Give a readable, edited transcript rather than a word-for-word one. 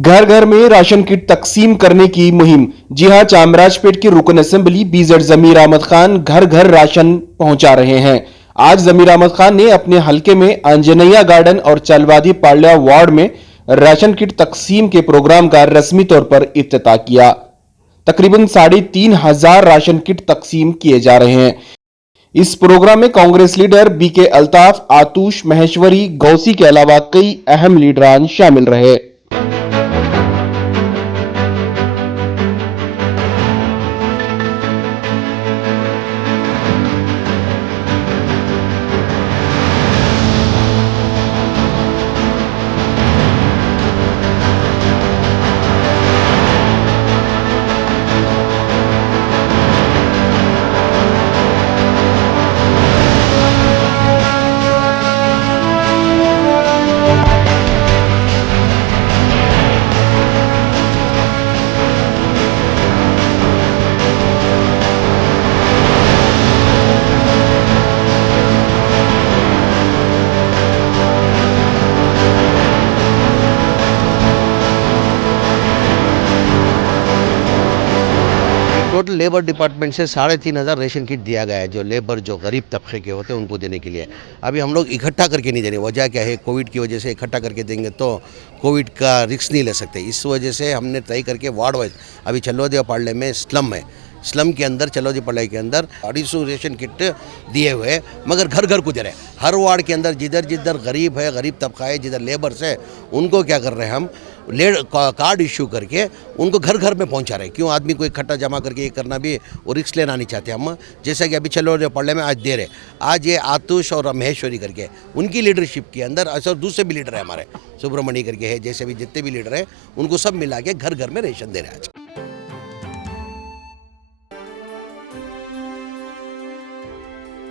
घर घर में राशन किट तकसीम करने की मुहिम। जी हां, चामराजपेट के रुकन असेंबली बीजेड जमीर अहमद खान घर घर राशन पहुंचा रहे हैं। आज जमीर अहमद खान ने अपने हलके में आंजनेया गार्डन और चलवादी पाल्या वार्ड में राशन किट तकसीम के प्रोग्राम का रस्मी तौर पर इफ्तिताह किया। तकरीबन 3,500 राशन किट तकसीम किए जा रहे हैं। इस प्रोग्राम में कांग्रेस लीडर बीके अल्ताफ, आतूश महेश्वरी, गौसी के अलावा कई अहम लीडरान शामिल रहे। टोटल लेबर डिपार्टमेंट से 3,500 रेशन किट दिया गया है, जो लेबर जो गरीब तबके के होते हैं उनको देने के लिए। अभी हम लोग इकट्ठा करके नहीं देने, वजह क्या है, कोविड की वजह से इकट्ठा करके देंगे तो कोविड का रिस्क नहीं ले सकते। इस वजह से हमने तय करके वार्ड वाइज, अभी चल्लोदिया पार्ले में स्लम है, स्लम के अंदर चल्लोदी पार्ले के अंदर 250 रेशन किट दिए हुए, मगर घर घर को दे रहे हैं। हर वार्ड के अंदर जिधर जिधर गरीब है, गरीब तबका है, जिधर लेबर्स है, उनको क्या कर रहे हैं हम, कार्ड इशू करके उनको घर घर में पहुंचा रहे हैं। क्यों आदमी को इकट्ठा जमा करके ये करना भी वो रिस्क लेना नहीं चाहते हम। जैसा कि अभी चलो पढ़ने में आज दे रहे, आज ये आतुष और महेश्वरी करके उनकी लीडरशिप के अंदर ऐसा दूसरे भी लीडर है, हमारे सुब्रमण्य करके है, जैसे भी जितने भी लीडर हैं उनको सब मिला के घर घर में रेशन दे रहे हैं आज।